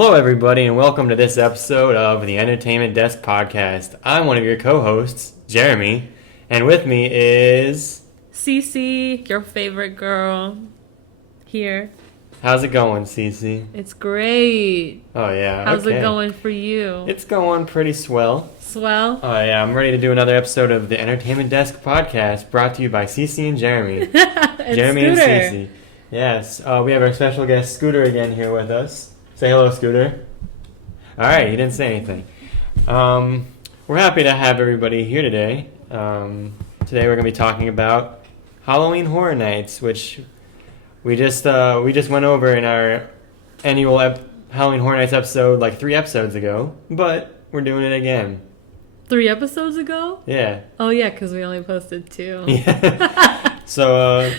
Hello, everybody, and welcome to this episode of the Entertainment Desk Podcast. I'm one of your co-hosts, Jeremy, and with me is... Cece, your favorite girl, here. How's it going, Cece? It's great. Oh, yeah, How's okay. it going for you? It's going pretty swell. Swell? Oh, yeah, I'm ready to do another episode of the Entertainment Desk Podcast, brought to you by Cece and Jeremy. And Jeremy Scooter. and Cece. Yes, we have our special guest, Scooter, again here with us. Say hello, Scooter. All right, he didn't say anything. We're happy to have everybody here today. Today we're going to be talking about Halloween Horror Nights, which we just went over in our annual Halloween Horror Nights episode like 3 episodes ago, but we're doing it again. 3 episodes ago? Yeah. Oh, yeah, because we only posted 2. Yeah. So,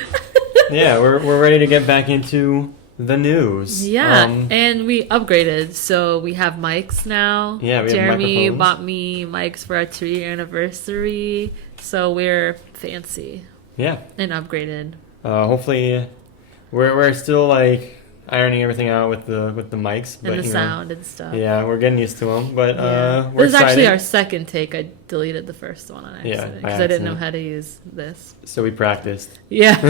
yeah, we're ready to get back into the news. Yeah, and we upgraded, so we have mics now. Yeah, we have Jeremy microphones. bought me mics for our 2-year anniversary, so we're fancy Yeah. and upgraded. Hopefully, we're still like ironing everything out with the mics, but And the you know, sound and stuff. yeah, we're getting used to them. But Yeah. we're This is actually our excited. second take. I deleted the first one on Yeah, accident by because I didn't know accident. how to use this. So we practiced. Yeah,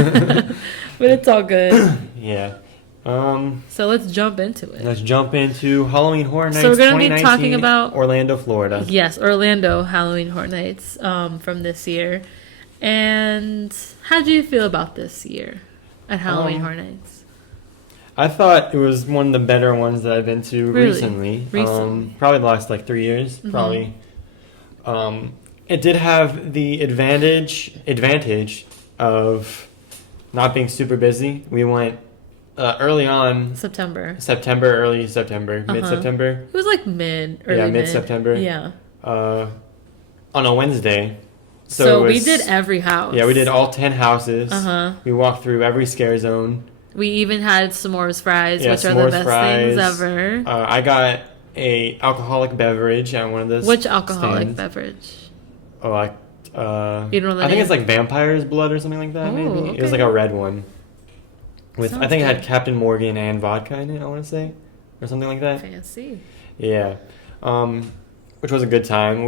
but it's all good. Yeah. So let's jump into it. Let's jump into Halloween Horror Nights. So we're gonna be 2019, talking about- Orlando, Florida. Yes, Orlando Halloween Horror Nights from this year. And how do you feel about this year at Halloween Horror Nights? I thought it was one of the better ones that I've been to Really? recently. Recently. Probably the last like 3 years. Mhm. Probably. It did have the advantage of not being super busy. We went early on September. early September, mid-September. It was like early Yeah, mid. mid-September. Yeah. On a Wednesday. So it we was- did every house. Yeah, we did all 10 houses. Uh-huh. We walked through every scare zone. We even had s'mores fries, Yeah, which are s'mores the best things fries. ever. I got a alcoholic beverage at one of the Which alcoholic stands. beverage? Oh, You don't know the I think name? it's like vampire's blood or something like that. Oh, Maybe it was okay. like a red one. With I Sounds think it had good. Captain Morgan and vodka in it. I want to say, or something like that. Fancy. Yeah, which was a good time.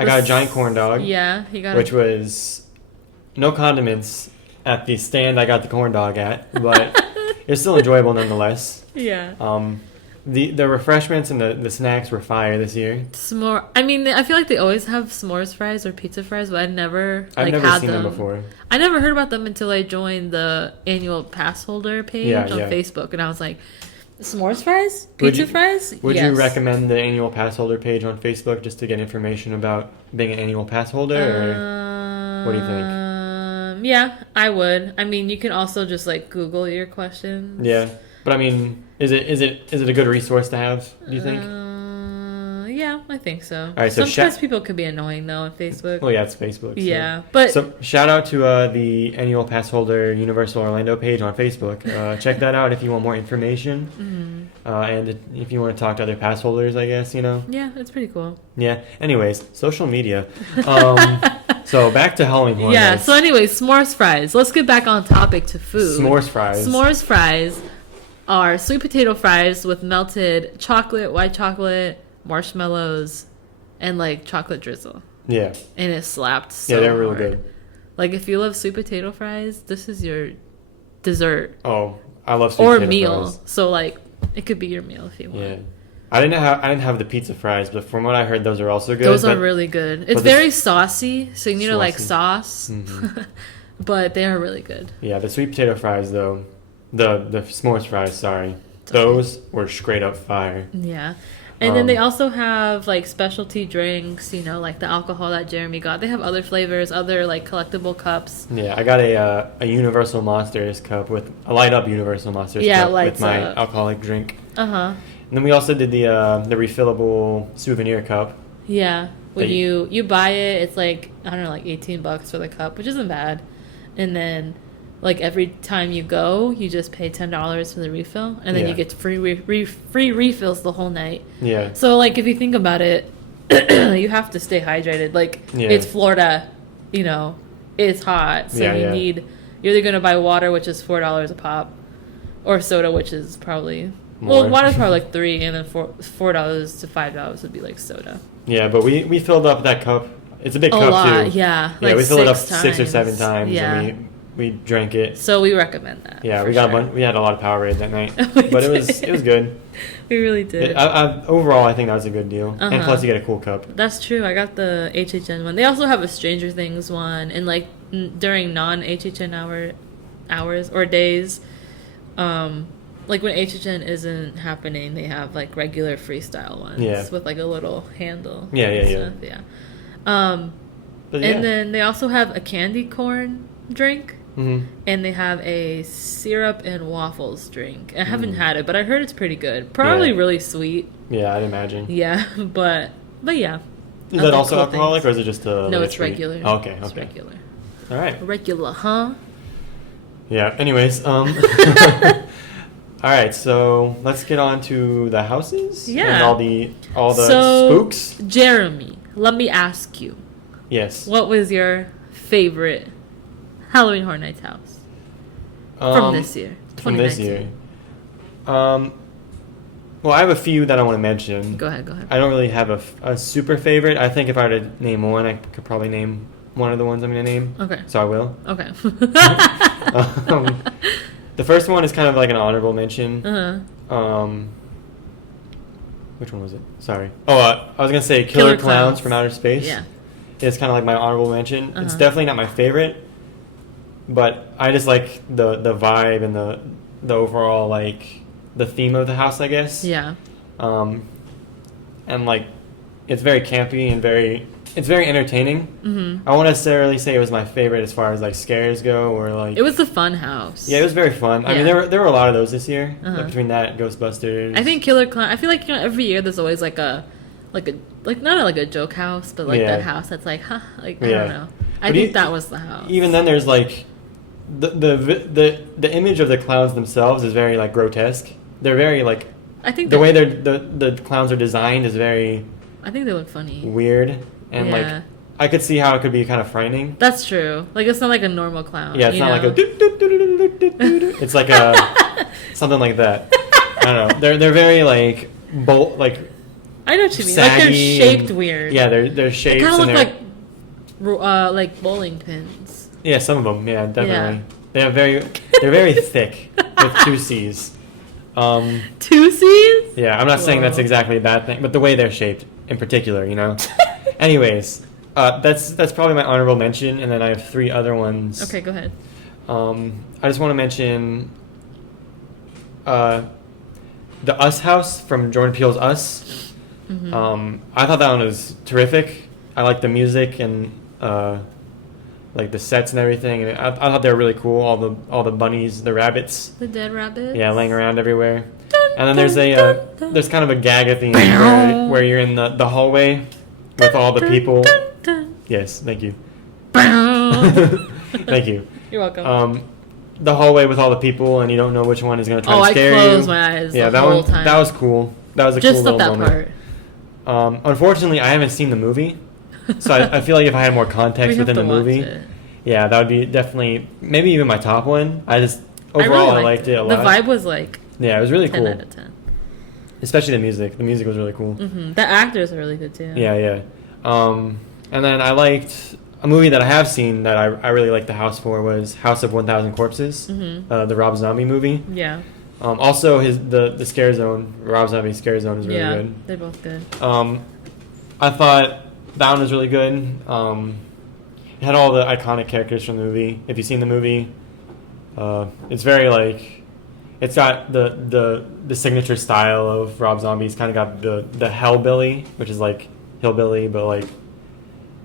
I got a giant corn dog. Yeah, he got Which was no condiments at the stand I got the corn dog at, but it's still enjoyable nonetheless. Yeah. The refreshments and the snacks were fire this year. S'more. I mean, I feel like they always have s'mores fries or pizza fries, but I've never I've never had seen them before. I never heard about them until I joined the annual pass holder page Yeah, on yeah. Facebook, and I was like, s'mores fries, Would pizza you- fries. Would Yes. you recommend the annual pass holder page on Facebook just to get information about being an annual pass holder? Or what do you think? Yeah, I would. I mean, you can also just like Google your questions. Yeah, but I mean, is it a good resource to have? Do you think? Yeah, I think so. All right, so Sometimes people could be annoying though on Facebook. Well, yeah, it's Facebook. So. Yeah, but So shout out to the annual pass holder Universal Orlando page on Facebook. Check that out if you want more information, and if you want to talk to other pass holders, I guess yeah, it's pretty cool. Yeah. Anyways, social media. So back to Halloween Horror Yeah. Nights. So anyway, s'mores fries. Let's get back on topic to food. S'mores fries. S'mores fries are sweet potato fries with melted chocolate, white chocolate, marshmallows, and like chocolate drizzle. Yeah. And it slapped so Yeah, they're really hard. good. Like if you love sweet potato fries, this is your dessert Oh, I love sweet or potato meal. fries. So like it could be your meal if you want. Yeah. I didn't have the pizza fries, but from what I heard, those are also good. Those are but- really good. but It's this- very saucy, so you need to like Saucy. sauce. Mhm. But they are really good. Yeah, the sweet potato fries though, the s'mores fries. Sorry, those were straight up fire. Yeah. And then they Um, also have like specialty drinks, like the alcohol that Jeremy got. They have other flavors, other like collectible cups. Yeah, I got a Universal Monsters cup with a light up Universal Monsters Yeah, cup with lights my up. alcoholic drink. Uh-huh. And then we also did the refillable souvenir cup. Yeah. When That you buy it, it's like I don't know, like $18 for the cup, which isn't bad. And then like every time you go, you just pay $10 for the refill, and then Yeah. you get free refills the whole night. Yeah. So like if you think about it, you have to stay hydrated. Like Yeah. it's Florida, it's hot, so Yeah, you yeah. need. You're either gonna buy water, which is $4 a pop, or soda, which is probably more. Well, water's probably like $3, and then $4 to $5 would be like soda. Yeah, but we filled up that cup. It's a big cup lot, too. yeah. Yeah, like we filled it up 6 6 or 7 times. times, Yeah. and we drank it. So we recommend that. Yeah, for we got sure. a bunch. We had a lot of Powerade that night, We but it was did. good. We really did. Overall, I think that was a good deal, and Uh-huh. plus you get a cool cup. That's true. I got the HHN one. They also have a Stranger Things one, and like during non-HHN hours or days, like when HHN isn't happening, they have like regular freestyle ones with like a little handle. Yeah. Yeah. But yeah. And then they also have a candy corn drink. Mm-hmm. And they have a syrup and waffles drink. I haven't had it, but I heard it's pretty good. Probably really sweet. Yeah, I'd imagine. Yeah, but yeah. Is that also alcoholic, or is it just a? No, like it's a treat? regular. Oh, okay. It's regular. All right. Regular, huh? Yeah. Anyways, all right. So let's get on to the houses. Yeah. And all the spooks. Jeremy, let me ask you. Yes. What was your favorite Halloween Horror Nights house from this year? From this year. Well, I have a few that I want to mention. Go ahead. I don't really have a super favorite. I think if I were to name one, I could probably name one of the ones I'm going to name. Okay. So I will. Okay. The first one is kind of like an honorable mention. Uh-huh. Which one was it? Sorry. I was going to say Killer Clowns from Outer Space. Yeah. It's kind of like my honorable mention. It's Uh-huh. definitely not my favorite, but I just like the vibe and the overall, like, the theme of the house, I guess. Yeah. And like, it's very campy and it's very entertaining. Mm-hmm. I won't necessarily say it was my favorite as far as like scares go, or like. It was a fun house. Yeah, it was very fun. I mean, Yeah. there were a lot of those this year. Uh-huh. Like, between that and Ghostbusters. I think Killer Clown. I feel like every year there's always like not like a joke house, but like that house that's like, huh, like I don't know. I think that was the house. Even then, there's like the image of the clowns themselves is very like grotesque. They're very like. I think the way the clowns are designed is very. I think they look funny. Weird and like I could see how it could be kind of frightening. That's true. Like it's not like a normal clown. Yeah, it's not like a. It's like a something like that. I don't know. They're very like like. I know what you mean. Like they're shaped weird. Yeah, they're shaped. They kind of look like bowling pins. Yeah, some of them. Yeah, definitely. Yeah. They're very thick with 2 C's. 2 C's? Yeah, I'm not saying that's exactly a bad thing, but the way they're shaped in particular, you know. Anyways, that's probably my honorable mention, and then I have 3 other ones. Okay, go ahead. I just want to mention the Us house from Jordan Peele's Us. Mm-hmm. I thought that one was terrific. I liked the music and like the sets and everything, and I thought they were really cool. All the bunnies, the rabbits, the dead rabbits, yeah, laying around everywhere. And then there's kind of a gag at the end where you're in the hallway with all the people. Yes, thank you. Thank you. You're welcome. The hallway with all the people, and you don't know which one is going to try to scare you. I closed my eyes. Yeah, the whole time. That was cool. That was a just cool little that moment. Part. Unfortunately, I haven't seen the movie, so I feel like if I had more context within the movie, yeah, that would be definitely maybe even my top one. Overall I liked it a lot. The vibe was like it was really 10 cool. out of 10. Especially the music. The music was really cool. Mm-hmm. The actors are really good too. Yeah. And then I liked a movie that I have seen that I really liked the house for was House of 1,000 Corpses, the Rob Zombie movie. Yeah. Also, the Scare Zone, Rob Zombie's Scare Zone is really good. Yeah, they're both good. I thought that one was really good. It had all the iconic characters from the movie. If you've seen the movie, it's very like, it's got the signature style of Rob Zombie. It's kind of got the hellbilly, which is like hillbilly, but like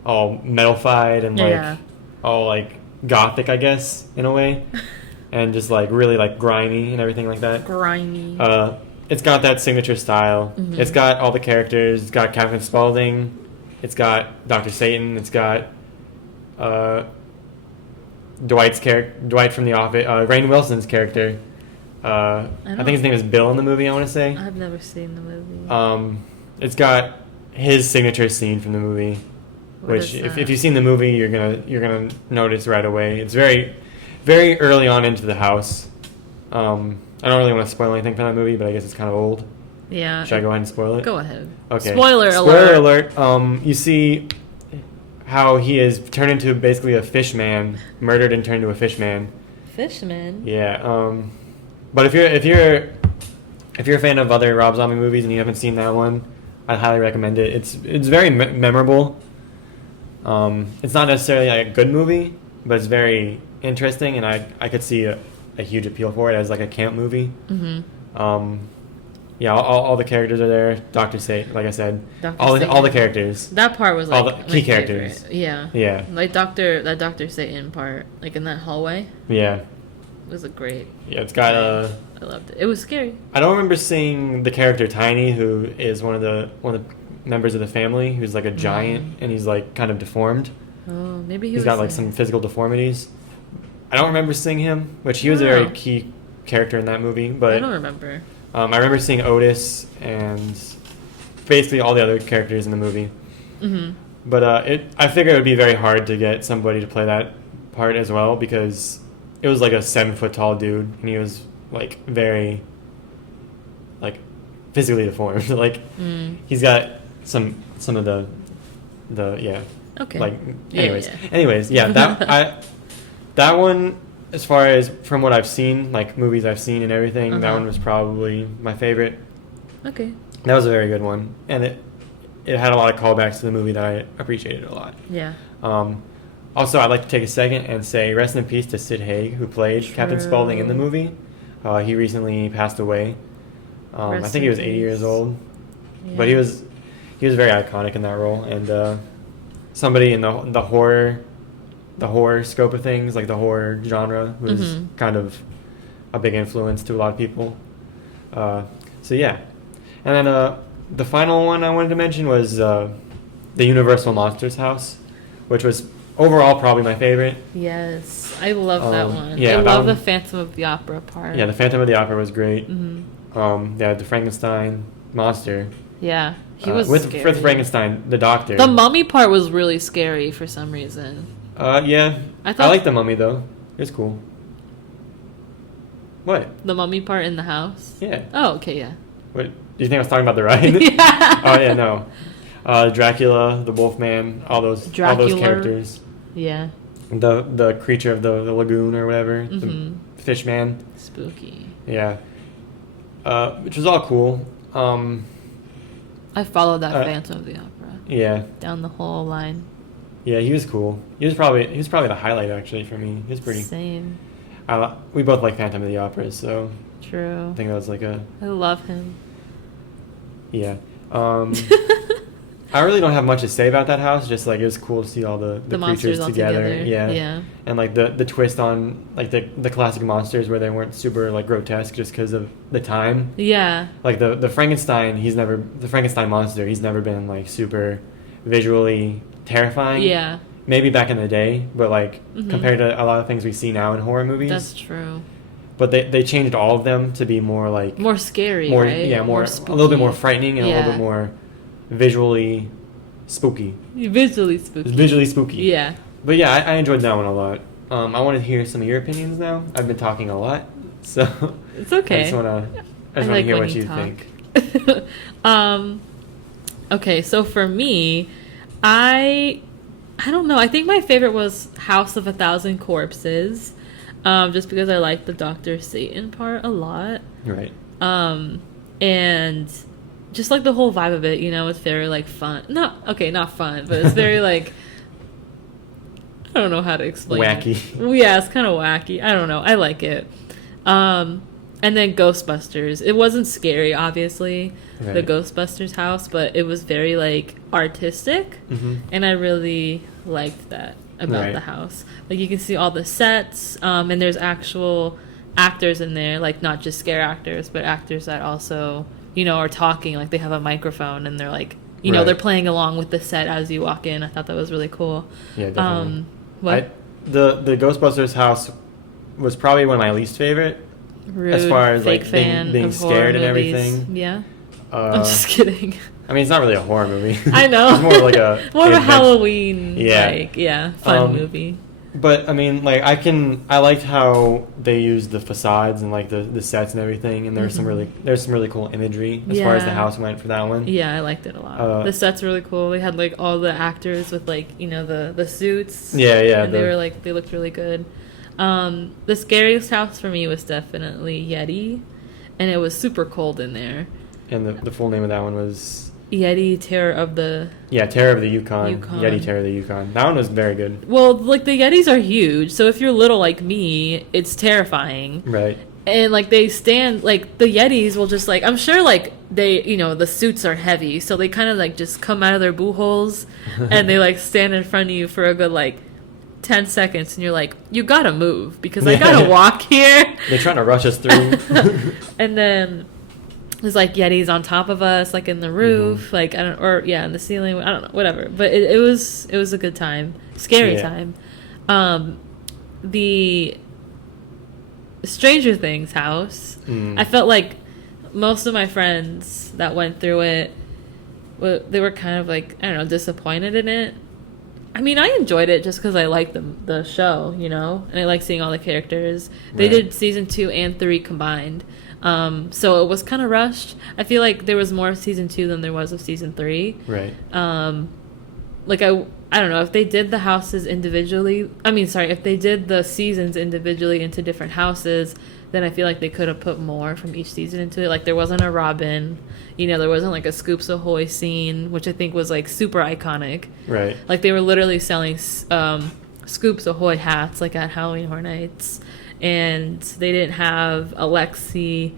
all metalified and like all like gothic, I guess, in a way. And just like really like grimy and everything like that. Grimy. It's got that signature style. Mm-hmm. It's got all the characters. It's got Captain Spaulding. It's got Dr. Satan. It's got Dwight from The Office. Rainn Wilson's character. I think his name is Bill in the movie. I want to say. I've never seen the movie. It's got his signature scene from the movie, which if you've seen the movie, you're gonna notice right away. It's very, very early on into the house, and I don't really want to spoil anything from that movie, but I guess it's kind of old. Yeah. Should I go ahead and spoil it? Go ahead. Okay. Spoiler Spoiler alert. alert. You see how he is turned into basically a fish man, murdered and turned into a fish man. Fishman. Yeah. But if you're a fan of other Rob Zombie movies and you haven't seen that one, I highly recommend it. It's very memorable. It's not necessarily like a good movie, but it's very interesting, and I could see a huge appeal for it as like a camp movie. Mm-hmm. Yeah, all the characters are there. Dr. Satan, like I said, Dr. all Satan. the characters. That part was like all the my key characters. favorite. Yeah. Yeah. Like Dr. Satan part, like in that hallway, Yeah. was a great. Yeah, it's got I loved it. It was scary. I don't remember seeing the character Tiny, who is one of the members of the family, who's like a giant and he's like kind of deformed. Oh, maybe He's got like some physical deformities. I don't remember seeing him, which he was a very key character in that movie. But I don't remember. I remember seeing Otis and basically all the other characters in the movie. Mm-hmm. But I figured it would be very hard to get somebody to play that part as well, because it was like a 7-foot tall dude and he was like very like physically deformed. Like he's got some of the yeah. Okay. Like anyways, Yeah. anyways, yeah. That one, as far as from what I've seen, like movies I've seen and everything, that one was probably my favorite. Okay. That was a very good one, and it had a lot of callbacks to the movie that I appreciated a lot. Yeah. Also, I'd like to take a second and say rest in peace to Sid Haig, who played Captain Spaulding in the movie. He recently passed away. I think he was 80 years old, but he was very iconic in that role, and somebody in the horror scope of things, like the horror genre, was kind of a big influence to a lot of people. So yeah, and then the final one I wanted to mention was the Universal Monsters house, which was overall probably my favorite. Yes, I love that one. Yeah, I love one, the Phantom of the Opera part. Yeah, the Phantom of the Opera was great. Mm-hmm. Yeah, the Frankenstein monster. Yeah, he was with scary. Frankenstein, the doctor. The mummy part was really scary for some reason. Yeah, I like the mummy though. It was cool. What? The mummy part in the house? Yeah. Oh, okay, yeah. What? Do you think I was talking about the ride? Yeah. Oh yeah, no. Dracula, the Wolfman, all those characters. Yeah. The creature of the lagoon or whatever, the fish man. Spooky. Yeah. Which was all cool. I followed that Phantom of the Opera. Yeah. Down the whole line. Yeah, he was cool. He was probably the highlight actually for me. He was pretty. Same. We both like Phantom of the Opera, so. True. I think that was like a. I love him. Yeah. I really don't have much to say about that house. Just like it was cool to see all the monsters creatures all together. Yeah. Yeah. And like the twist on like the classic monsters where they weren't super like grotesque just because of the time. Yeah. Like the Frankenstein, the Frankenstein monster. He's never been like super visually terrifying. Yeah. Maybe back in the day, but like compared to a lot of things we see now in horror movies. That's true. But they changed all of them to be more like more scary, more, right? Yeah, more spooky. a little bit more frightening and a little bit more visually spooky. Visually spooky. Visually spooky. Yeah. But yeah, I enjoyed that one a lot. I want to hear some of your opinions now. I've been talking a lot, so it's okay. I just want to hear what you think. Okay, so for me, I don't know. I think my favorite was House of a Thousand Corpses, just because I like the Dr. Satan part a lot. Right. And just like the whole vibe of it, you know, it's very like fun. Not fun, but it's very like I don't know how to explain. Wacky. It. Yeah, it's kind of wacky. I don't know. I like it. And then Ghostbusters. It wasn't scary, obviously, the Ghostbusters house, but it was very like artistic, and I really liked that about the house. Like you can see all the sets, and there's actual actors in there, like not just scare actors, but actors that also, you know, are talking. Like they have a microphone and they're like, you know, they're playing along with the set as you walk in. I thought that was really cool. Yeah, definitely. What? The Ghostbusters house was probably one of my least favorite. Rude, as far as like fan being of scared and movies. everything. Yeah. I'm just kidding. I mean, it's not really a horror movie. I know. It's more like a more of a Halloween, fun movie. But I mean, like I liked how they used the facades and like the sets and everything, and there's some really cool imagery as far as the house went for that one. Yeah, I liked it a lot. The sets were really cool. They had like all the actors with like the suits. Yeah, and they looked really good. The scariest house for me was definitely Yeti, and it was super cold in there. And the full name of that one was Yeti Terror of the Yukon. Yeti Terror of the Yukon. That one was very good. Well, like the Yetis are huge, so if you're little like me, it's terrifying. Right. And like they stand like the Yetis will just like I'm sure like they the suits are heavy, so they kind of like just come out of their boo holes and they like stand in front of you for a good like 10 seconds, and you're like, you gotta move because I gotta walk here. They're trying to rush us through. And then there's like Yetis on top of us, like in the roof, like in the ceiling. I don't know, whatever. But it was a good time, scary time. The Stranger Things house. I felt like most of my friends that went through it, they were kind of like disappointed in it. I mean, I enjoyed it just because I liked the show, and I like seeing all the characters. They did season 2 and 3 combined. So it was kind of rushed. I feel like there was more of season 2 than there was of season 3. Right. Like I don't know if they did the houses individually. If they did the seasons individually into different houses, then I feel like they could have put more from each season into it. Like there wasn't a Robin, there wasn't like a Scoops Ahoy scene, which I think was like super iconic. Right. Like they were literally selling Scoops Ahoy hats like at Halloween Horror Nights. And they didn't have Alexi.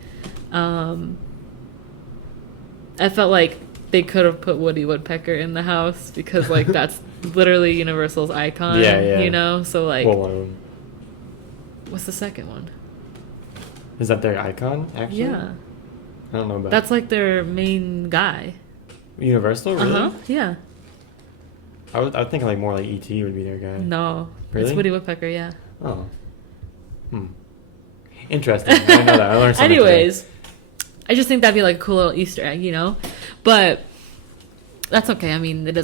I felt like they could have put Woody Woodpecker in the house because, like, that's literally Universal's icon. Yeah. So, like, well, one of them. What's the second one? Is that their icon? Actually, yeah. I don't know about. That's like their main guy. Universal, really? Yeah. I would think like more like E.T. would be their guy. No, really? It's Woody Woodpecker. Yeah. Oh. Interesting. I didn't know that. I learned something. Anyways, today. I just think that'd be like a cool little Easter egg, But that's okay. I mean, it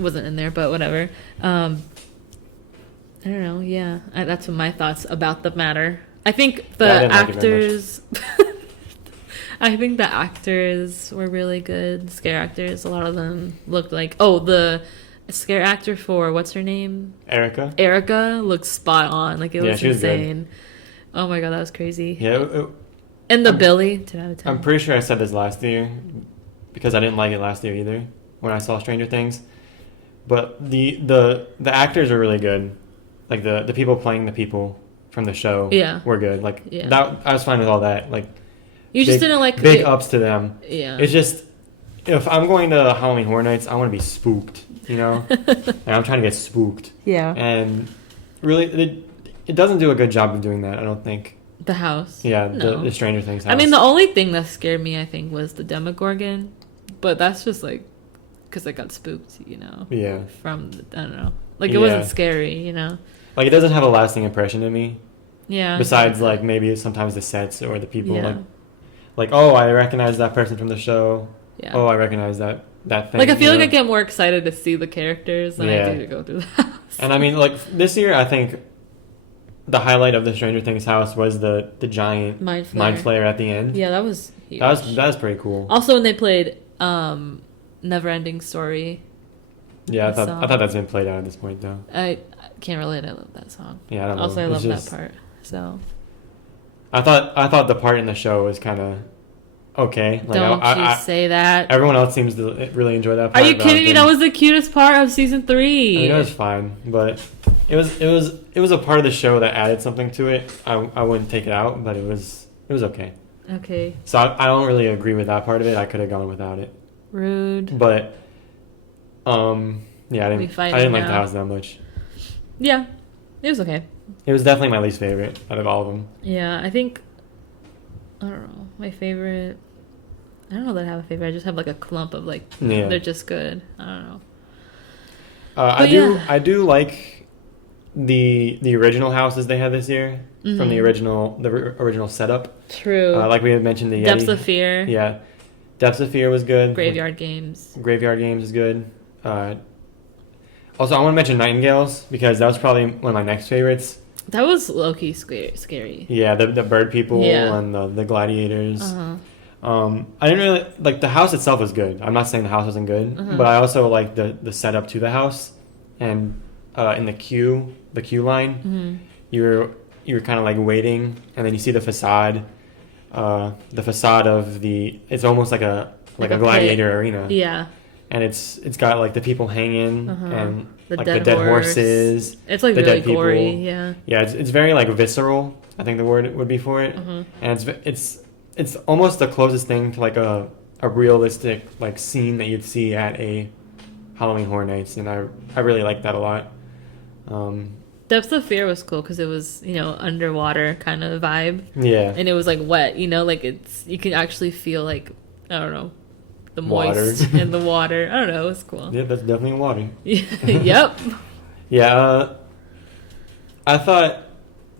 wasn't in there, but whatever. I don't know. Yeah, that's my thoughts about the matter. I think the actors. I think the actors were really good. Scare actors. A lot of them looked like the scare actor for what's her name? Erica. Erica looked spot on. Like it was insane. Good. Oh my god, that was crazy. Yeah. And Billy, 10 out of 10. I'm pretty sure I said this last year because I didn't like it last year either when I saw Stranger Things. But the actors are really good. Like the people playing the people from the show were good. Like that, I was fine with all that. Like you just didn't like big ups to them. Yeah. It's just if I'm going to Halloween Horror Nights, I want to be spooked. And I'm trying to get spooked. Yeah. And really, it doesn't do a good job of doing that, I don't think. The house? Yeah, no. the Stranger Things house. I mean, the only thing that scared me, I think, was the Demogorgon. But that's just, like, because I got spooked, Yeah. From, I don't know. Like, it wasn't scary, Like, it doesn't have a lasting impression to me. Yeah. Besides, like, maybe sometimes the sets or the people, like, oh, I recognize that person from the show. Yeah. Oh, I recognize that thing. Like, I feel like I get more excited to see the characters than I do to go through the house. And, I mean, like, this year, I think the highlight of the Stranger Things house was the giant mind flayer at the end. Yeah, that was huge. That was pretty cool. Also, when they played Never Ending Story. Yeah, I thought that's been played out at this point, though. I can't relate. I love that song. Yeah, I don't know. Also, I love that part. So. I thought the part in the show was kind of okay. Like, don't you say that. Everyone else seems to really enjoy that part. Are you kidding me? That was the cutest part of season 3. I mean, it was fine, but it was a part of the show that added something to it. I wouldn't take it out, but it was okay. Okay. So I don't really agree with that part of it. I could have gone without it. Rude. But yeah, I didn't like the house that much. Yeah, it was okay. It was definitely my least favorite out of all of them. Yeah, I think I don't know my favorite. I don't know that I have a favorite. I just have like a clump of like they're just good. I don't know. I do like the original houses they had this year from the original setup. True. Like we had mentioned, the Depths Yeti. of Fear. Yeah, Depths of Fear was good. Graveyard Games. Graveyard Games is good. Also, I want to mention Nightingales because that was probably one of my next favorites. That was low-key scary. Yeah, the bird people Yeah. and the gladiators. Uh-huh. I didn't really like the house itself was good. I'm not saying the house wasn't good, Uh-huh. but I also like the setup to the house and in the queue line, Mm-hmm. you're kind of like waiting, and then you see the facade of it's almost like a Like a gladiator arena, Yeah. and it's got like the people hanging Uh-huh. and The like dead the dead horse. horses. It's like the really dead people. gory. Yeah. Yeah, it's very like visceral. I think the word would be for it, Uh-huh. and it's almost the closest thing to like a realistic like scene that you'd see at a Halloween Horror Nights, and I really like that a lot. Depths of Fear was cool because it was, underwater kind of vibe. Yeah, And it was like wet, like you can actually feel like, I don't know, the Water. moist in the water. I don't know, it was cool. yeah, that's definitely water. Yep. Yeah, I thought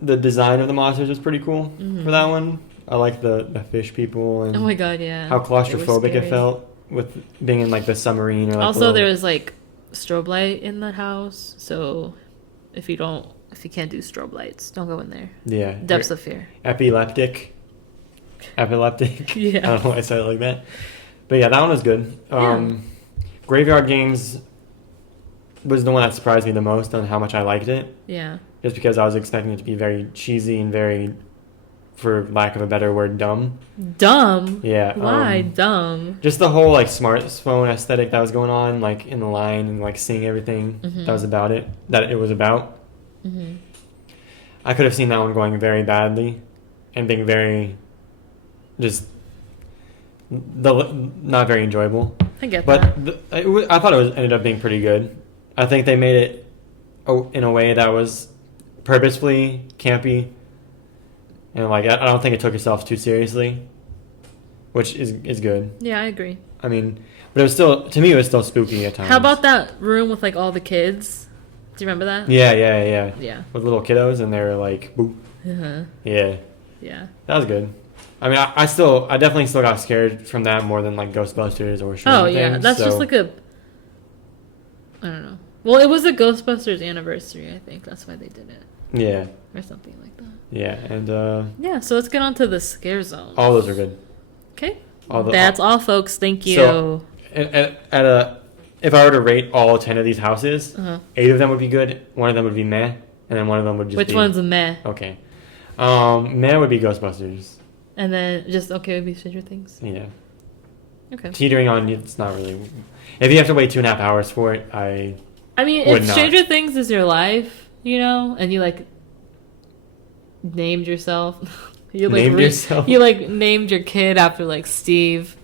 the design of the monsters was pretty cool Mhm. for that one. I like the fish people and Oh my god, yeah. how They were claustrophobic it scary. felt with being in like the submarine. Or, like, Also, little- there was like strobe light in that house, so if you can't do strobe lights, don't go in there. yeah Depths of Fear. epileptic. Yeah. I don't know why I said it like that, but yeah, that one was good. Graveyard Games was the one that surprised me the most on how much I liked it. Yeah. Just because I was expecting it to be very cheesy and very, for lack of a better word, dumb. Dumb. Yeah. Why dumb? Just the whole like smartphone aesthetic that was going on, like in the line and like seeing everything that was about it, that it was about. Mm-hmm. I could have seen that one going very badly, and being very, just, not very enjoyable. I get But that. I thought it ended up being pretty good. I think they made it in a way that was purposefully campy, and like I don't think it took itself too seriously, which is good. Yeah, I agree. I mean, but it was still, to me, it was still spooky at times. How about that room with like all the kids? Do you remember that? Yeah. Yeah. With little kiddos, and they were like, boop. Uh-huh. Yeah, Yeah. that was good. I mean, I definitely still got scared from that more than like Ghostbusters or Stranger Oh yeah, Things, that's so- just like I don't know. Well, it was a Ghostbusters anniversary, I think. That's why they did it, Yeah, or something like that. yeah, and Yeah. So let's get on to the scare zone. all those are good. Okay. All the- That's all, folks. Thank you. So- If I were to rate all 10 of these houses, Uh-huh. 8 of them would be good, 1 of them would be meh, and then 1 of them would just Which be... one's a meh? Okay. Meh would be Ghostbusters. And then just okay would be Stranger Things. Yeah. Okay. Teetering on, it's not really... If you have to wait 2.5 hours for it, I mean, Would if not. Stranger Things is your life, and you like named yourself, you like Named yourself? you like named your kid after like Steve,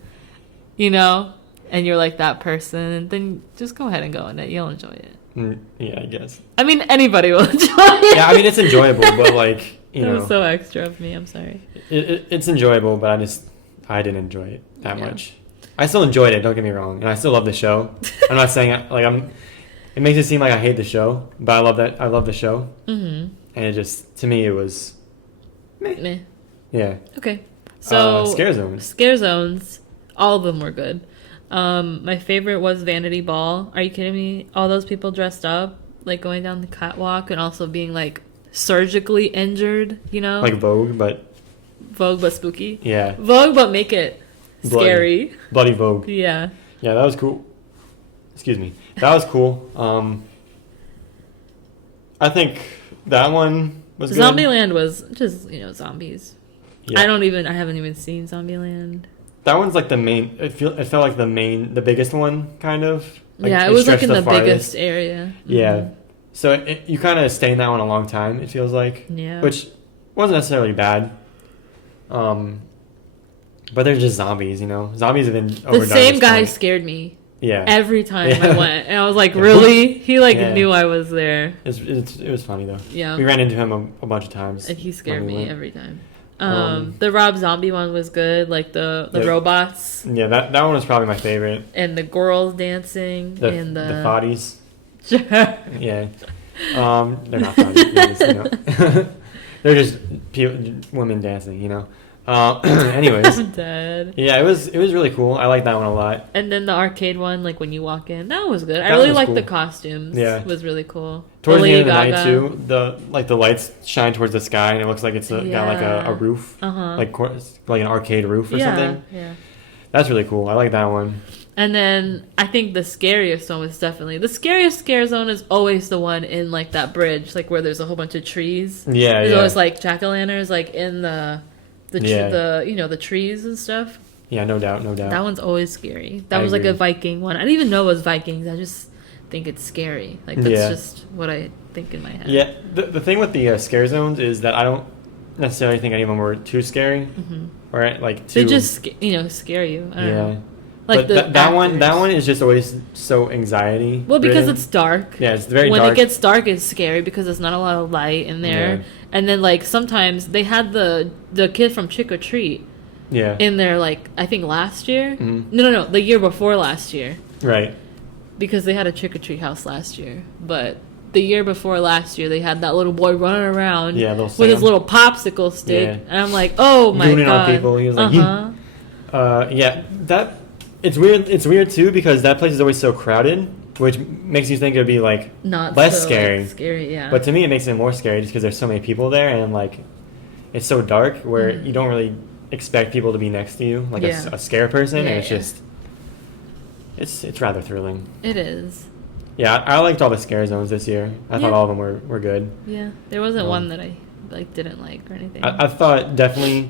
and you're like that person, then just go ahead and go in it. You'll enjoy it. Yeah, I guess. I mean, anybody will enjoy it. Yeah, I mean, it's enjoyable, but like, That was so extra of me. I'm sorry. it's enjoyable, but I didn't enjoy it that Yeah. much. I still enjoyed it, don't get me wrong, and I still love the show. I'm not saying it makes it seem like I hate the show, but I love the show, Mm-hmm. and it just, to me, it was Meh. yeah. Okay. So Scare zones. Scare zones, all of them were good. My favorite was Vanity Ball. Are you kidding me? All those people dressed up, like going down the catwalk and also being like surgically injured, Like Vogue, but Vogue but spooky. yeah, Vogue but make it Bloody. scary. Bloody Vogue. Yeah. Yeah, that was cool. Excuse me. That was cool. I think that one was good. Zombieland was just, zombies. Yeah. I haven't even seen Zombieland. That one's like the main. It felt like the biggest one, kind of. Like, Yeah, it was like stretched in the farthest. biggest area. Yeah. So you kind of stay in that one a long time, it feels like. Yeah. Which wasn't necessarily bad. But they're just zombies, Zombies have been overdone. The same at this guy point. scared me Yeah. every time Yeah. I went. And I was like, really? He Yeah. knew I was there. It was funny, though. Yeah. We ran into him a bunch of times. And he scared when we me went. every time. Um, The Rob Zombie one was good, like the Yeah. robots Yeah, that one was probably my favorite. and the girls dancing and The the thotties. Yeah. They're not thotties. They're just, they're just women dancing, Anyways, I'm dead. yeah, it was really cool. I like that one a lot. And then the arcade one, like when you walk in, that was good. I That really was liked cool. the costumes. Yeah. It was really cool. Towards the Lady end of the night Gaga. too, the lights shine towards the sky and it looks like it's got like Yeah. a roof, Uh-huh. like an arcade roof or something. Yeah. That's really cool. I like that one. And then I think the scariest one was definitely the scariest scare zone is always the one in like that bridge, like where there's a whole bunch of trees. Yeah, There's yeah. always like jack-o'-lanterns like in Yeah. the trees and stuff. Yeah, no doubt. That one's always scary. That I was like agree. a Viking one. I didn't even know it was Vikings. I just think it's scary. Like that's Yeah. just what I think in my head. Yeah, the thing with the scare zones is that I don't necessarily think any of them were too scary, or like too. They just scare you. I don't yeah. know. Like But that one actors. is just always so anxiety. Well, because ridden. it's dark. Yeah, it's very when dark. it gets dark, it's scary because there's not a lot of light in there. Yeah. And then like sometimes they had the kid from Trick or Treat Yeah. in there like I think last year. Mhm. No, the year before last year Right. because they had a Trick or Treat house last year. But the year before last year, they had that little boy running around Yeah, little with his Sam. little popsicle stick, Yeah. and I'm like, oh my Gooning on god! people. He was like, uh-huh. Yeah, that it's weird. It's weird too because that place is always so crowded, which makes you think it would be like Not less so, scary. Like, scary, yeah. But to me, it makes it more scary just because there's so many people there and like it's so dark where you don't really expect people to be next to you, like Yeah. a scare person, Yeah, and it's yeah. just it's rather thrilling. It is. Yeah, I liked all the scare zones this year. I thought Yeah. all of them were good. Yeah, there wasn't Um, one that I like didn't like or anything. I thought definitely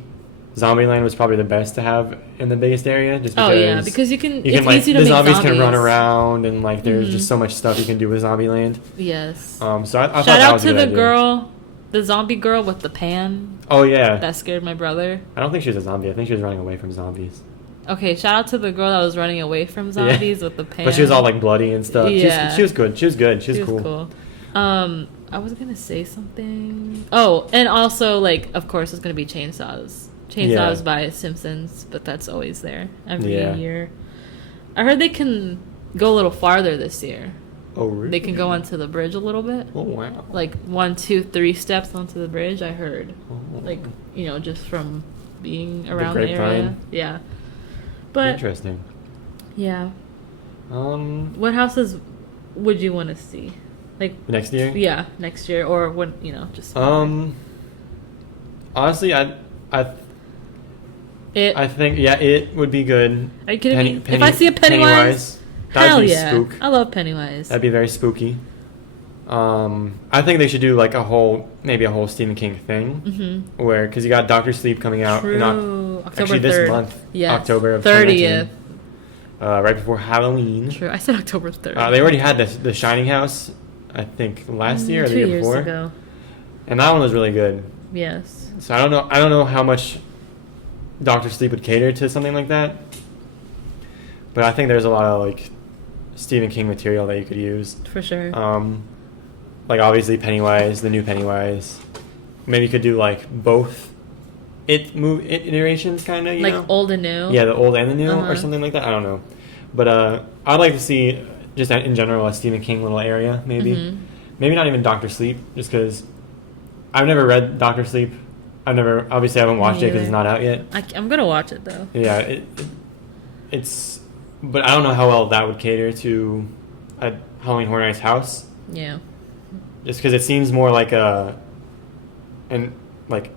Zombieland was probably the best to have in the biggest area, just because oh yeah, because you can. you It's can like easy to the make zombies zombies can run around and like there's Mhm. just so much stuff you can do with Zombieland. Yes. So I thought Shout that out was a to good the idea. girl, the zombie girl with the pan. Oh yeah, That scared my brother. I don't think she was a zombie. I think she was running away from zombies. Okay, shout out to the girl that was running away from zombies with the pan. But she was all like bloody and stuff. Yeah. She was good. She was good. She was She cool. was cool. I was gonna say something. Oh, and also like, of course, it's gonna be chainsaws. Chainsaws Yeah. by Simpsons, but that's always there every Yeah. year. I heard they can go a little farther this year. Oh really? They can go onto the bridge a little bit. Oh wow. Like 1, 2, 3 steps onto the bridge. I heard, Oh. like just from being around the area. grapevine? Yeah, but Interesting. yeah, Um, what houses would you want to see? Like next year. yeah, next year or when just Honestly, it. I think it would be good. Are you kidding me? If I see a Pennywise, that'd hell be yeah, spook. I love Pennywise. That'd be very spooky. I think they should do like maybe a whole Stephen King thing, where because you got Doctor Sleep coming out in True. October actually this 3rd. month, Yes. October of 30th. 2019, right before Halloween. True. I said October 3rd. They already had the Shining House, I think last year or the 2 year years before, ago. and that one was really good. Yes. So I don't know how much Doctor Sleep would cater to something like that, but I think there's a lot of like Stephen King material that you could use. For sure. Like obviously Pennywise, the new Pennywise. Maybe you could do like both iterations, kind of, like know? old and new. Yeah, the old and the new, Uh-huh. or something like that. I don't know, but I'd like to see just in general a Stephen King little area, maybe. Mhm. Maybe not even Doctor Sleep, just because I've never read Doctor Sleep. Obviously I haven't watched it because it's either. not out yet. I'm gonna watch it though. Yeah, it's, but I don't know how well that would cater to a Halloween Horror Nights house. Yeah. Just because it seems more like like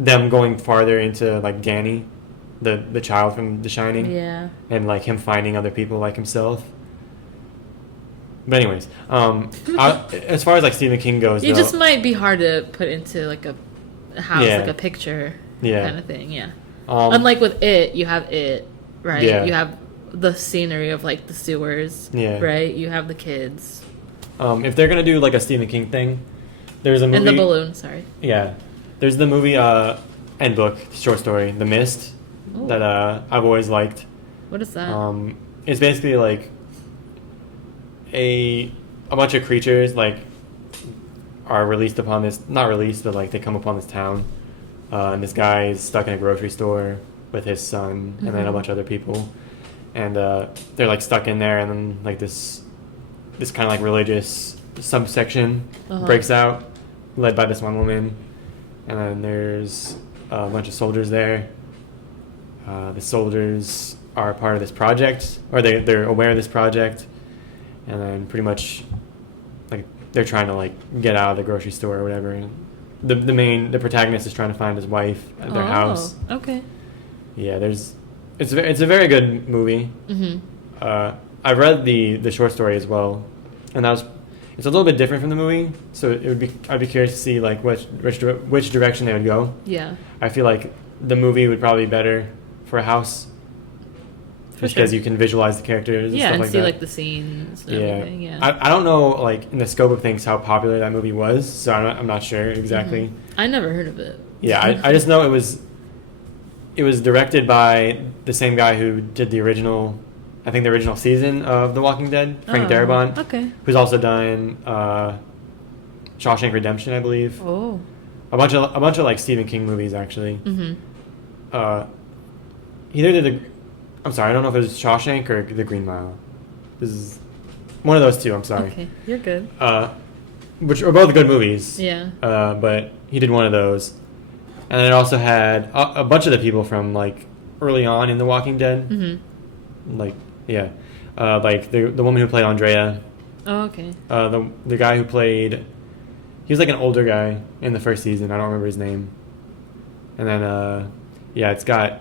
them going farther into like Danny, the child from The Shining, Yeah. and like him finding other people like himself. But anyways, as far as like Stephen King goes, It though, just might be hard to put into like a house, Yeah. like a picture Yeah. kind of thing. Yeah. um, Unlike with it, you have it, right? Yeah. You have the scenery of like the sewers, Yeah. right? You have the kids if they're gonna do like a Stephen King thing, there's a movie. and the balloon. Sorry. Yeah, there's the movie and book short story, The Mist, Ooh. that I've always liked. What is that? It's basically like a bunch of creatures like are released upon this, not released, but like they come upon this town, and this guy is stuck in a grocery store with his son and then a Mhm. bunch of other people, and they're like stuck in there, and then like this kind of like religious subsection Uh-huh. breaks out, led by this one woman, and then there's a bunch of soldiers there, the soldiers are part of this project, or they're aware of this project, and then pretty much like they're trying to like get out of the grocery store or whatever. And the protagonist is trying to find his wife at their house. Okay. Yeah, it's a very good movie. I've read the short story as well, and it's a little bit different from the movie. So I'd be curious to see like which direction they would go. Yeah. I feel like the movie would probably be better for a house, just because you can visualize the characters. Yeah, and stuff and like see that. like the scenes. And everything. Yeah. I don't know like in the scope of things how popular that movie was, so I'm not sure exactly. I never heard of it. Yeah, I just know it was directed by the same guy who did the original season of The Walking Dead, Frank Darabont. Okay. Who's also done Shawshank Redemption, I believe. Oh. A bunch of like Stephen King movies actually. He did I'm sorry, I don't know if it was Shawshank or The Green Mile. This is one of those two. I'm sorry. Okay, you're good. Which are both good movies. Yeah. But he did one of those, and then it also had a bunch of the people from like early on in The Walking Dead. Like like the woman who played Andrea. Oh, okay. The guy who played, he was like an older guy in the first season. I don't remember his name. And then it's got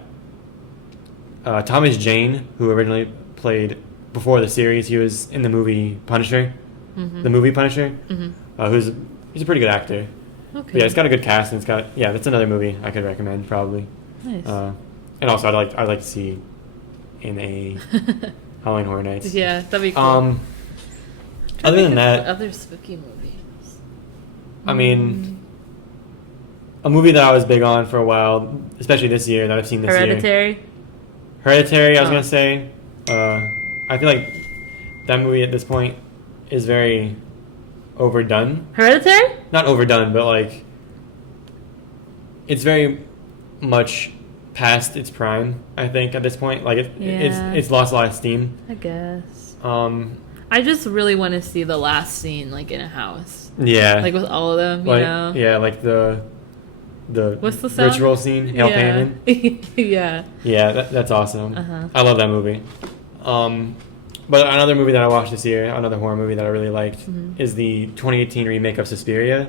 Thomas Jane, who originally played before the series. He was in the movie Punisher, the movie Punisher. He's a pretty good actor. Okay. But yeah, it's got a good cast, and it's got that's another movie I could recommend probably. Nice. And also I'd like to see in a Halloween Horror Nights. Yeah, that'd be cool. Other than that, other spooky movies. I mean, a movie that I was big on for a while, especially this year that I've seen this year. Hereditary, I was gonna say. I feel like that movie at this point is very overdone. Hereditary? Not overdone, but like it's very much past its prime. I think at this point, like it's lost a lot of steam. I guess. I just really want to see the last scene, like in a house. Yeah. Like with all of them, you like, know. Yeah, like the what's the sound? ritual scene, Hail Paimon. Yeah. Yeah, that's awesome. I love that movie. But another movie that I watched this year, another horror movie that I really liked, is the 2018 remake of Suspiria.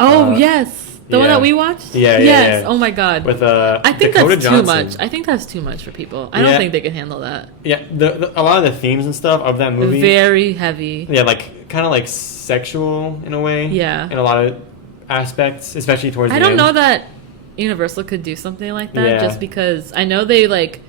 Oh yes, the one that we watched. Yeah, yes. Oh my god. With I think Dakota that's Johnson. too much. I think that's too much for people. I don't think they can handle that. Yeah, a lot of the themes and stuff of that movie. Very heavy. Yeah, like kind of like sexual in a way. Yeah. In a lot of aspects, especially towards the I end. don't know that Universal could do something like that, just because I know they like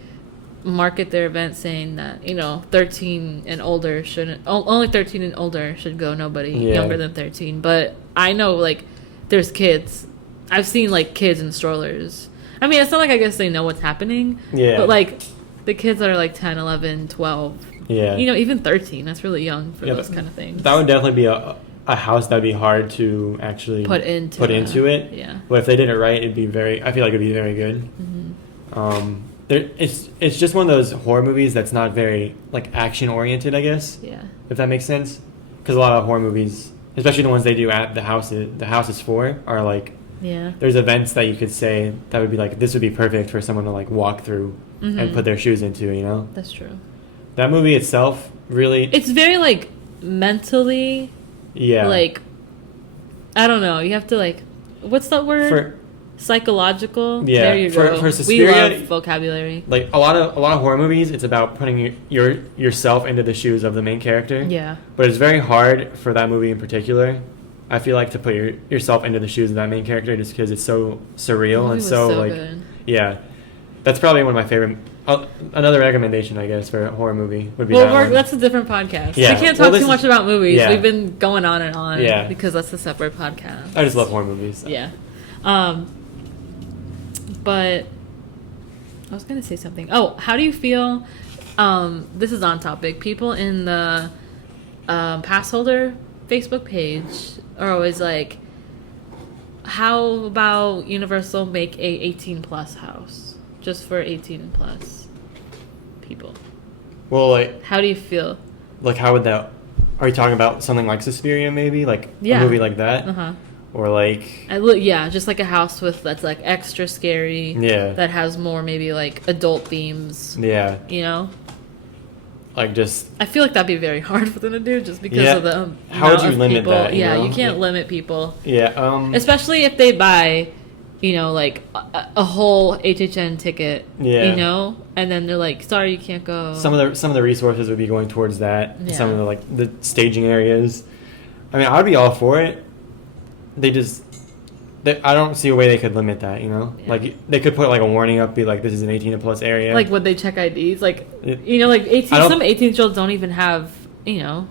market their event saying that 13 and older shouldn't, only 13 and older should go, nobody younger than 13. But I know like there's kids. I've seen like kids in strollers. I mean, it's not like I guess they know what's happening. Yeah. But like the kids that are like 10, 11, 12. Yeah. Even 13. That's really young for those kind of things. That would definitely be a house that'd be hard to actually put into it. Yeah. But if they did it right, I feel like it'd be very good. It's just one of those horror movies that's not very like action oriented, I guess. Yeah. If that makes sense, because a lot of horror movies, especially the ones they do at the house is for, are like there's events that you could say that would be like this would be perfect for someone to like walk through and put their shoes into. That's true. That movie itself really. It's very like mentally. Yeah. Like, I don't know. You have to like, what's that word? Psychological. Yeah. There you go. For Suspiria, we love vocabulary. Like a lot of horror movies, it's about putting yourself into the shoes of the main character. Yeah. But it's very hard for that movie in particular. I feel like to put yourself into the shoes of that main character just because it's so surreal and so like good. Yeah. That's probably one of my favorite. Another recommendation, I guess, for a horror movie would be that's a different podcast. Yeah. We can't talk too much about movies. Yeah. We've been going on and on because that's a separate podcast. I just love horror movies. So. Yeah. But I was going to say something. Oh, how do you feel? This is on topic. People in the pass holder Facebook page are always like, how about Universal make a 18 plus house just for 18 plus people? Well, like, how do you feel? Like, how would that? Are you talking about something like Suspiria, maybe, like a movie like that? or like just like a house that's like extra scary. Yeah. That has more maybe like adult themes. Yeah. You know. Like just. I feel like that'd be very hard for them to do just because of the. How would you limit people. that? Yeah, know? you can't limit people. Yeah. Especially if they buy, like a whole HHN ticket. Yeah. You know, and then they're like, "Sorry, you can't go." Some of the resources would be going towards that. Yeah. Some of the like the staging areas. I mean, I would be all for it. I don't see a way they could limit that, you know? Yeah. Like, they could put, like, a warning up, be like, this is an 18-plus area. Like, would they check IDs? Like, It- some 18-year-olds don't even have, Yeah.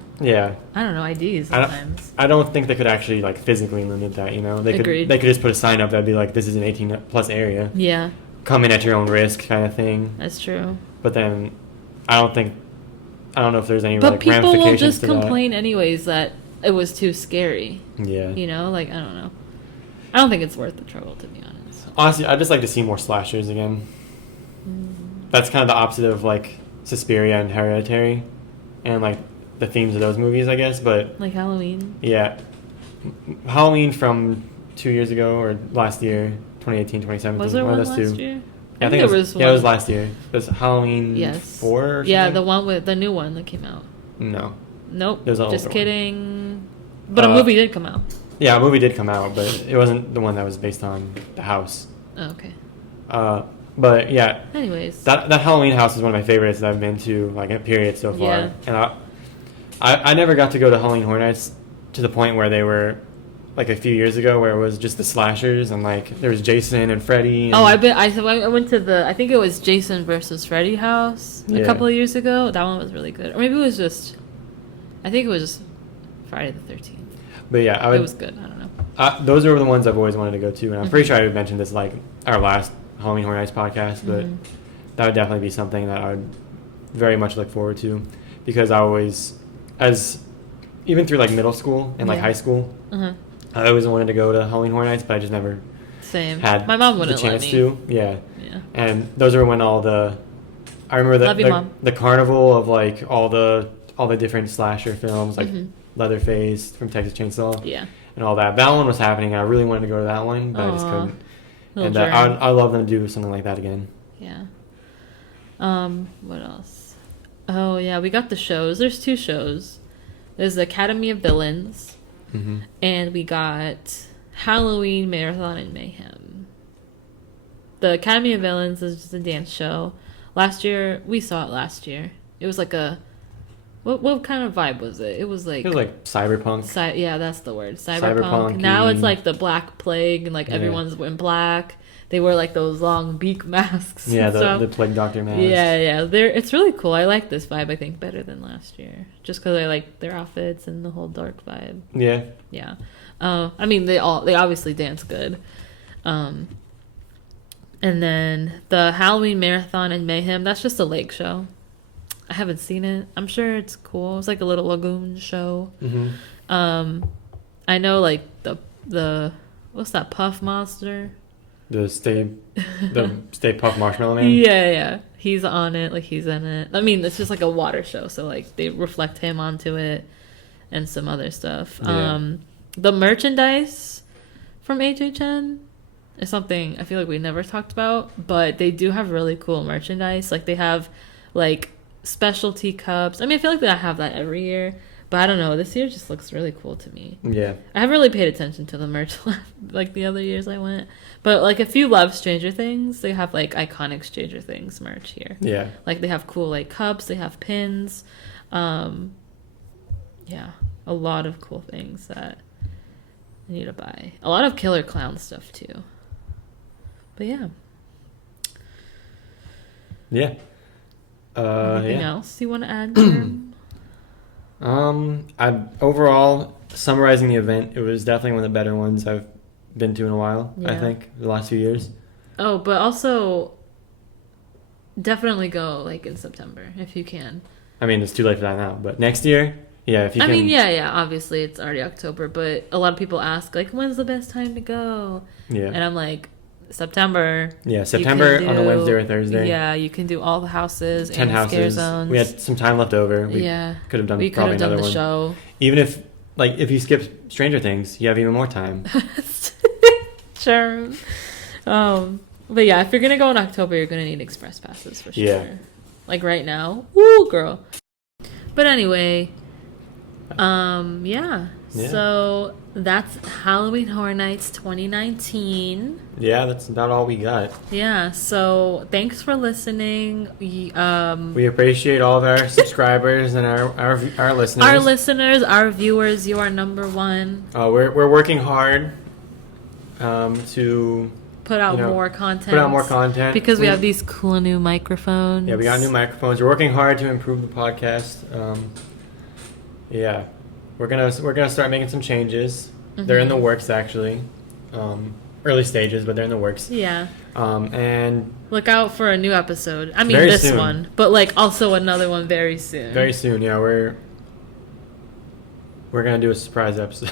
I don't know, IDs sometimes. I don't think they could actually, like, physically limit that, you know? Agreed. They could just put a sign up that'd be like, this is an 18-plus area. Yeah, Come in at your own risk kind of thing. that's true. But then, I don't know if there's any, But like, people will ramifications just to complain anyways that it was too scary. that. Yeah. Like, I don't know. I don't think it's worth the trouble, to be honest. Honestly, I'd just like to see more slashers again. That's kind of the opposite of, like, Suspiria and Hereditary. And, like, the themes of those movies, I guess. But, Like Halloween? yeah. Halloween from 2 years ago or last year, 2018, 2017. Was there one one of those last two. year? Yeah, I think it was. Yeah, it was last year. It was Halloween 4 or something. Yeah, the one with the new one that came out. No. Nope. There's an Just older one. kidding. But a movie did come out. Yeah, a movie did come out, but it wasn't the one that was based on the house. Oh, okay. But yeah, Anyways. that Halloween house is one of my favorites that I've been to, like, a period so far. Yeah. And I never got to go to Halloween Horror Nights to the point where they were, like, a few years ago, where it was just the slashers and, like, there was Jason and Freddy. And I went to I think it was Jason versus Freddy house a couple of years ago. That one was really good. Or maybe it was I think it was just Friday the 13th. But yeah, it was good. I don't know. Those are the ones I've always wanted to go to, and I'm pretty sure I mentioned this, like, our last Halloween Horror Nights podcast, but that would definitely be something that I would very much look forward to, because I always, even through, like, middle school and, like, high school, I always wanted to go to Halloween Horror Nights, but I just never had my mom wouldn't the chance let me. to. Yeah. And those are when I remember the carnival of, like, all the different slasher films, like Leatherface from Texas Chainsaw, and all that. That one was happening. I really wanted to go to that one, but I just couldn't. And I'd love them to do something like that again. Yeah. What else? Oh yeah, we got the shows. There's 2 shows. There's the Academy of Villains, and we got Halloween Marathon and Mayhem. The Academy of Villains is just a dance show. We saw it last year. It was like a what kind of vibe was it? It was like cyberpunk. Yeah, that's the word. Cyberpunk. Now it's like the Black Plague, and like everyone's in black. They wear like those long beak masks. Yeah, the Plague Doctor masks. Yeah. It's really cool. I like this vibe, I think, better than last year. Just because I like their outfits and the whole dark vibe. Yeah. Yeah. I mean, they obviously dance good. And then the Halloween Marathon and Mayhem, that's just a lake show. I haven't seen it. I'm sure it's cool. It's like a little lagoon show. I know, like, the what's that Puff Monster? The Stay Puft Marshmallow Man? Yeah. He's on it, like, he's in it. I mean, it's just like a water show, so, like, they reflect him onto it and some other stuff. Yeah. The merchandise from HHN is something I feel like we never talked about, but they do have really cool merchandise. Like, they have, like, specialty cups. I mean, I feel like they have that every year, but I don't know. This year just looks really cool to me. Yeah. I haven't really paid attention to the merch like the other years I went. But, like, if you love Stranger Things, they have, like, iconic Stranger Things merch here. Yeah. Like, they have cool, like, cups. They have pins. Yeah. A lot of cool things that I need to buy. A lot of Killer Clown stuff, too. But, yeah. Yeah. Anything else you want to add, Jerm? Overall, summarizing the event, it was definitely one of the better ones I've been to in a while. Yeah. I think the last few years. Oh, but also definitely go, like, in September if you can. I mean, it's too late for that now, but next year, yeah, if you can. I mean, yeah. Obviously, it's already October, but a lot of people ask, like, when's the best time to go? Yeah, and I'm like, September. Yeah, September on a Wednesday or Thursday. Yeah, you can do all the houses. 10 houses. Scare zones. We had some time left over. We could have done probably another one. Show. Even if like if you skip Stranger Things, you have even more time. Sure. But yeah, if you're gonna go in October, you're gonna need express passes for sure. Yeah. Like right now, woo, girl. But anyway, yeah. So that's Halloween Horror Nights 2019. Yeah, that's about all we got. Yeah. So thanks for listening. We appreciate all of our subscribers and our listeners. Our listeners, our viewers, you are number one. We're working hard to put out more content. Put out more content because we have these cool new microphones. Yeah, we got new microphones. We're working hard to improve the podcast. Yeah, we're gonna start making some changes. Mm-hmm. They're in the works actually, early stages, but they're in the works. Yeah. And look out for a new episode. I mean this soon. One, but like also another one very soon. Very soon, yeah. We're gonna do a surprise episode.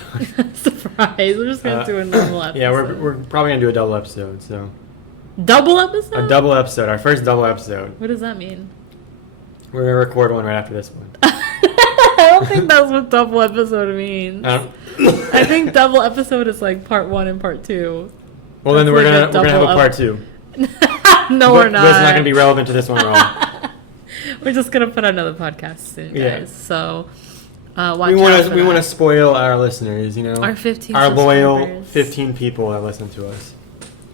Surprise! We're just gonna do a normal episode. Yeah, we're probably gonna do a double episode. So. Double episode? A double episode. Our first double episode. What does that mean? We're gonna record one right after this one. I don't think that's what double episode means. I think double episode is like part 1 and part 2. Well, then we're gonna have a part 2. No, we're not. But it's not gonna be relevant to this one at all. We're just gonna put out another podcast soon, guys. Yeah. So. Watch we want to spoil our listeners, you know, our loyal 15 people that listen to us.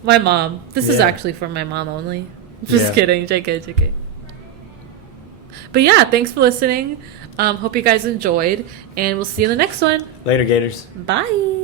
My mom. This is actually for my mom only. Just kidding, JK. But yeah, thanks for listening. Hope you guys enjoyed, and we'll see you in the next one. Later, Gators. Bye.